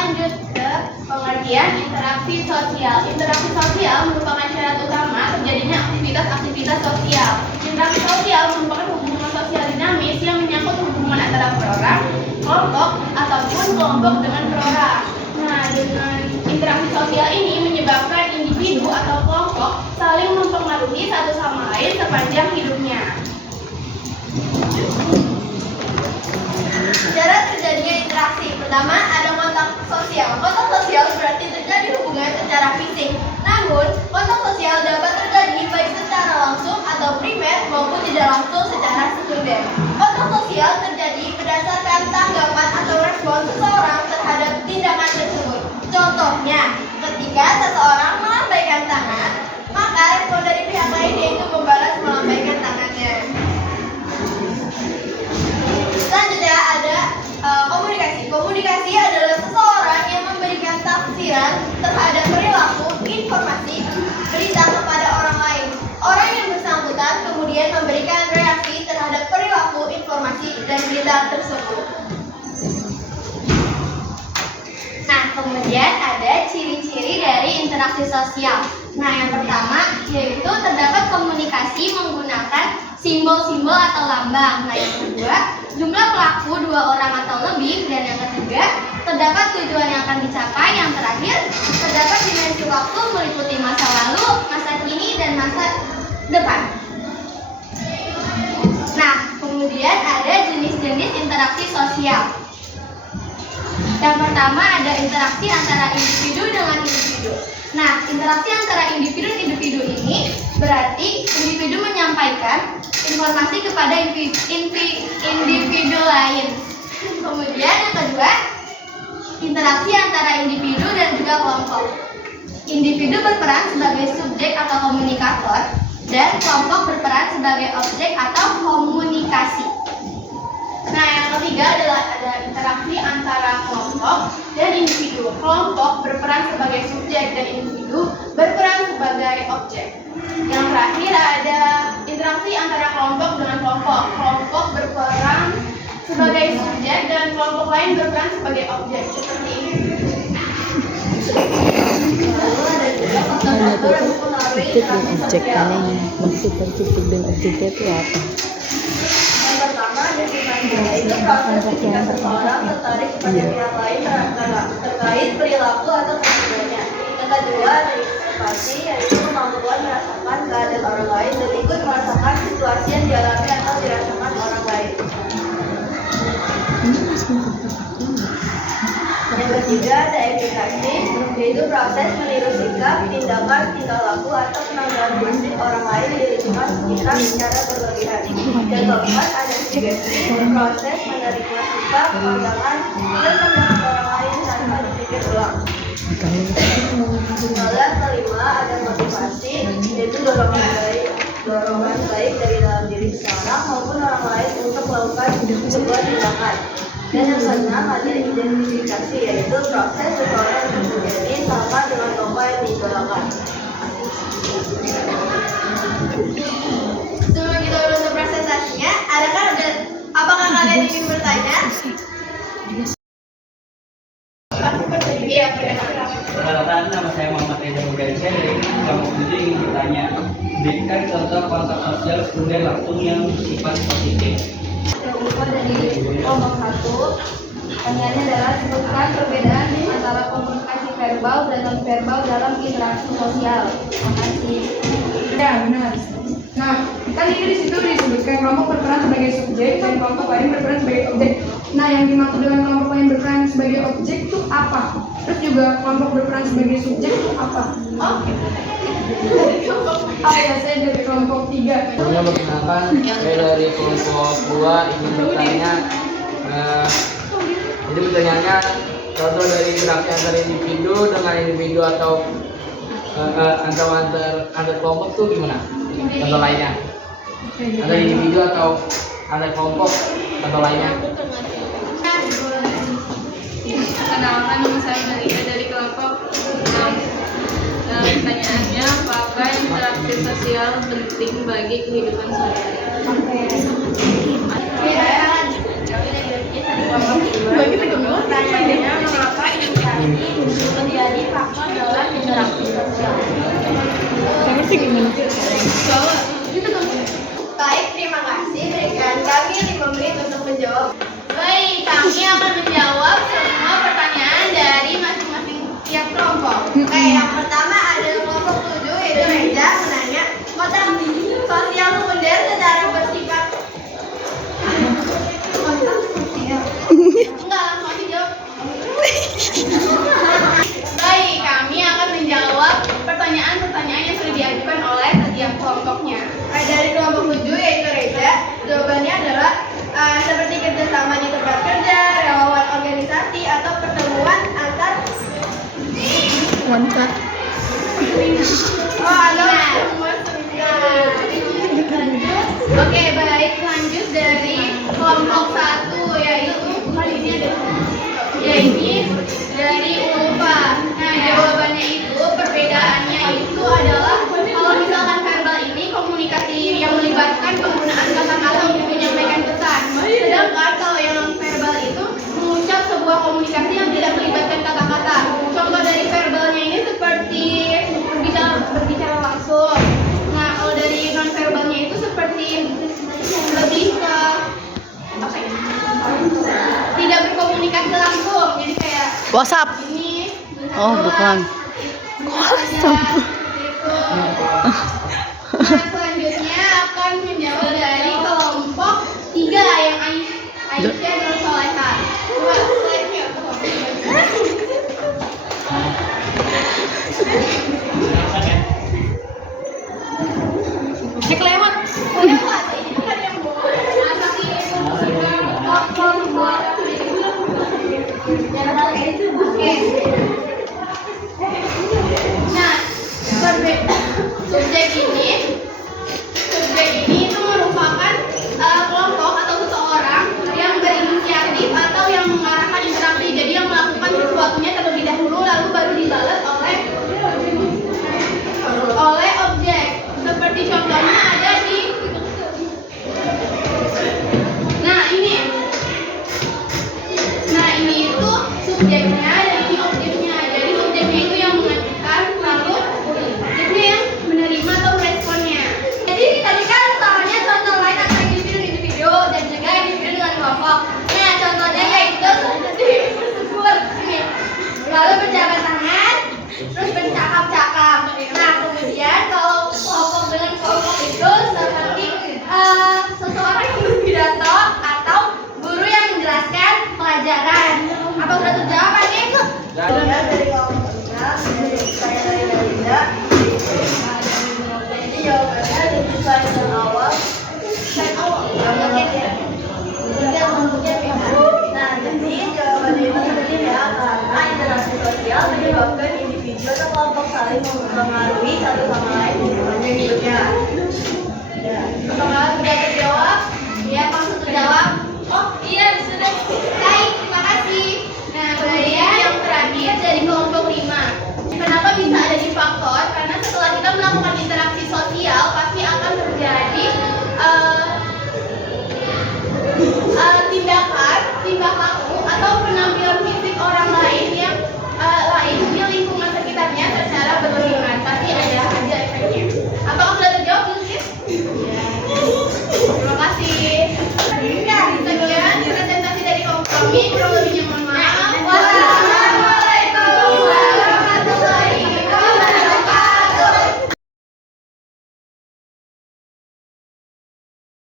lanjut ke pengertian interaksi sosial. Interaksi sosial merupakan syarat utama terjadinya aktivitas-aktivitas sosial. Interaksi sosial merupakan hubungan sosial dinamis yang menyangkut hubungan antara perorangan, kelompok, ataupun kelompok dengan perorangan. Nah, dengan interaksi sosial ini menyebabkan individu atau kelompok saling mempengaruhi satu sama lain sepanjang hidupnya. Cara terjadinya interaksi. Pertama, ada kontak sosial. Kontak sosial berarti terjadi hubungan secara fisik. Namun, kontak sosial dapat terjadi baik secara langsung atau primer maupun tidak langsung secara sekunder. Kontak sosial terjadi berdasarkan tanggapan atau respon seseorang terhadap tindakan tersebut. Contohnya, ketika seseorang melambaikan tangan, maka respon dari pihak lain yaitu membalas melambaikan tangannya. Selanjutnya ada komunikasi. Komunikasi adalah seseorang yang memberikan tafsiran terhadap perilaku, informasi, berita kepada orang lain. Orang yang bersangkutan kemudian memberikan reaksi terhadap perilaku, informasi, dan berita tersebut. Nah, kemudian ada ciri-ciri dari interaksi sosial. Nah, yang pertama yaitu terdapat komunikasi menggunakan simbol-simbol atau lambang. Nah, yang kedua, jumlah pelaku 2 orang atau lebih. Dan yang ketiga, terdapat tujuan yang akan dicapai. Yang terakhir, terdapat dimensi waktu meliputi masa lalu, masa kini, dan masa depan. Nah, kemudian ada jenis-jenis interaksi sosial. Yang pertama ada interaksi antara individu dengan individu. Nah, interaksi antara individu ini berarti individu menyampaikan informasi kepada individu lain. Kemudian yang kedua, interaksi antara individu dan juga kelompok. Individu berperan sebagai subjek atau komunikator dan kelompok berperan sebagai objek atau komunikasi. Nah, yang ketiga adalah ada interaksi antara kelompok dan individu. Kelompok berperan sebagai subjek dan individu berperan sebagai objek. Yang terakhir ada interaksi antara kelompok dengan kelompok. Kelompok berperan sebagai subjek dan kelompok lain berperan sebagai objek. Seperti ini. Lalu ada juga faktor-faktor yang mempengaruhi interaksi sosial. Maksud dari subjek dan objeknya itu apa? Itu proses ketika seseorang tertarik pada pihak lain terkait perilaku atau kepribadiannya. Yang kedua, antisipasi, yaitu kemampuan merasakan keadaan orang lain dan ikut merasakan situasi yang dialami atau dirasakan orang lain. Yang ketiga ada efikasi, yaitu proses meniru sikap, tindakan, tingkah laku atau penampilan fisik orang lain di lingkungan sekitar secara berlebihan. Yang keempat ada sugesti, proses menerima sikap, pandangan, dan pendapat orang lain tanpa dipikir ulang. Lalu yang kelima ada motivasi, yaitu dorongan baik dari dalam diri seseorang maupun orang lain untuk melakukan sebuah tindakan. Dan yang keenam ada identifikasi, yaitu proses seseorang untuk menjadi sama dengan tokoh yang diidolakan. Sebelum kita menutup presentasinya, apakah kalian ingin bertanya? Perkenalkan, nama saya Muhammad Reza Mugarisya dari Kampung Tujuh. Ingin bertanya, berikan contoh kontak sosial sekunder langsung yang bersifat positif. Berupa dari kelompok 1, pertanyaannya adalah sebutkan perbedaan antara komunikasi verbal dan non-verbal dalam interaksi sosial. Terima kasih. Ya, benar. Nah, kan ini di situ disebutkan kelompok berperan sebagai subjek dan kelompok lain berperan sebagai objek. Nah, yang dimaksud dengan kelompok lain berperan sebagai objek itu apa? Terus juga kelompok berperan sebagai subjek itu apa? Oke. Ya, saya dari kelompok 3. Sebelumnya perkenalkan, saya dari kelompok 2 ingin bertanya. Jadi pertanyaannya, contoh dari interaksi antara individu dengan individu atau antar kelompok itu gimana? Contoh lainnya, antara individu atau antar kelompok, contoh lainnya. Perkenalkan, nama saya dari kelompok 6. Pertanyaannya, apakah interaksi sosial penting bagi kehidupan sehari-hari? Pertanyaannya, mengapa interaksi mantap. Oh, ada semua sudah. Oke, baik, lanjut dari kelompok 1 yaitu kali ini ada dari UPA. Nah, jawabannya itu perbedaannya itu adalah kalau misalkan verbal ini komunikasi yang melibatkan penggunaan kata-kata untuk menyampaikan pesan. Sedangkan kalau yang non verbal itu mengucap sebuah komunikasi yang tidak melibatkan kata-kata. Contoh dari verbalnya ini seperti berbicara langsung. Nah, kalau dari non verbalnya itu seperti lebih ke apa ya? Tidak berkomunikasi langsung. Jadi kayak WhatsApp. ini. Oh, bukan. WhatsApp. Gitu. Nah, selanjutnya akan menjawab dari kelompok 3 yang Aisyah dan Soleha. Coba slide-nya. Cek lewat. Lewat, ini kan yang bawa. Oke. Nah, subjek ini itu merupakan kelompok atau seseorang yang berinisiatif atau yang mengarahkan interaksi. Jadi yang melakukan sesuatunya terlebih dahulu lalu baru dibalas oleh objek. Seperti contohnya ada di ini itu subjeknya dan ini objeknya. Jadi subjeknya itu yang mengajukan, lalu objeknya yang menerima atau responnya. Jadi tadi kan soalnya contoh lain antara individu dan juga individu dengan kelompok. Nah, contohnya yaitu bersyukur ini. Lalu berjabat tangan, terus bercakap-cakap. Nah, kemudian kalau kelompok dengan kelompok itu seperti seseorang yang berpidato atau guru yang menjelaskan pelajaran. Apa sudah terjawab adik? Dari kelompok 6, saya dari Melinda. Jadi jawabannya lebih slide yang awal. Nah, jadi jawabannya itu seperti ya, karena interaksi sosial menyebabkan individu atau kelompok saling mempengaruhi satu sama lain di sepanjang hidupnya. Apakah sudah terjawab? Ya, langsung terjawab. Oh iya, sudah. Baik, terima kasih. Nah, kemudian yang terakhir dari kelompok 5. Kenapa bisa ada di faktor? Karena setelah kita melakukan interaksi sosial, pasti akan terjadi tindakan laku atau penampilan fisik orang lain yang lain